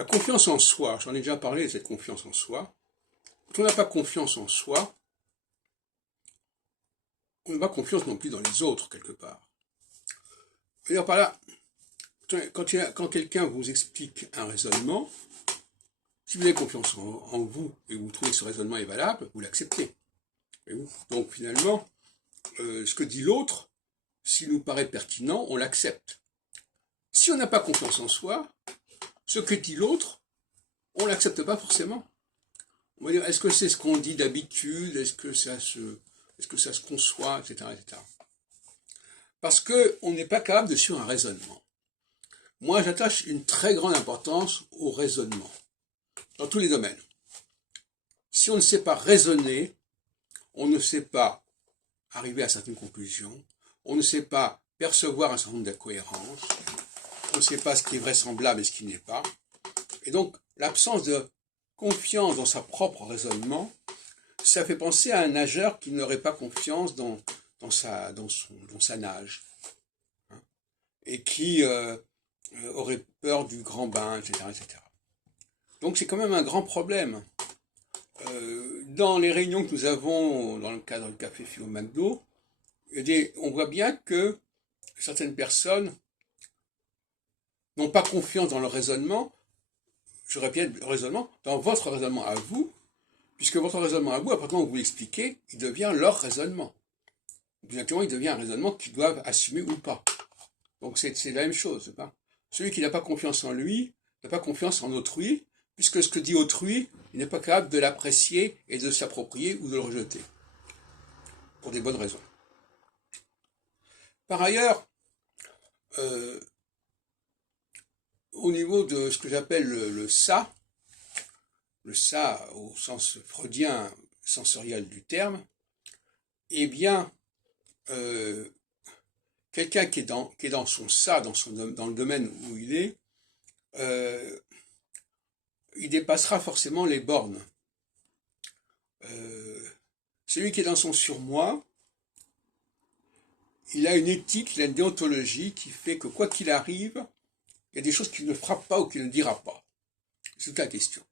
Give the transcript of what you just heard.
La confiance en soi, j'en ai déjà parlé de cette confiance en soi. Quand on n'a pas confiance en soi, on n'a pas confiance non plus dans les autres, quelque part. Je veux dire par là, quand quelqu'un vous explique un raisonnement, si vous avez confiance en vous et vous trouvez que ce raisonnement est valable, vous l'acceptez. Donc finalement, ce que dit l'autre, s'il nous paraît pertinent, on l'accepte. Si on n'a pas confiance en soi, ce que dit l'autre, on ne l'accepte pas forcément. On va dire, est-ce que c'est ce qu'on dit d'habitude, est-ce que ça se conçoit, etc., etc. Parce qu'on n'est pas capable de suivre un raisonnement. Moi, j'attache une très grande importance au raisonnement, dans tous les domaines. Si on ne sait pas raisonner, on ne sait pas arriver à certaines conclusions, on ne sait pas percevoir un certain nombre d'incohérences, on ne sait pas ce qui est vraisemblable et ce qui n'est pas. Et donc, l'absence de confiance dans sa propre raisonnement, ça fait penser à un nageur qui n'aurait pas confiance dans sa nage, hein, et qui aurait peur du grand bain, etc., etc. Donc c'est quand même un grand problème. Dans les réunions que nous avons dans le cadre du Café Philo McDo, on voit bien que certaines personnes n'ont pas confiance dans leur raisonnement, je répète, le raisonnement, dans votre raisonnement à vous, puisque votre raisonnement à vous, après quand vous l'expliquez, il devient leur raisonnement. Exactement, il devient un raisonnement qu'ils doivent assumer ou pas. Donc c'est la même chose. Pas celui qui n'a pas confiance en lui, n'a pas confiance en autrui, puisque ce que dit autrui, il n'est pas capable de l'apprécier et de s'approprier ou de le rejeter. Pour des bonnes raisons. Par ailleurs, au niveau de ce que j'appelle le ça au sens freudien, sensoriel du terme, eh bien, quelqu'un qui est dans son ça, dans le domaine où il est, il dépassera forcément les bornes. Celui qui est dans son surmoi, il a une éthique, il a une déontologie qui fait que quoi qu'il arrive, il y a des choses qu'il ne fera pas ou qu'il ne dira pas. C'est toute la question.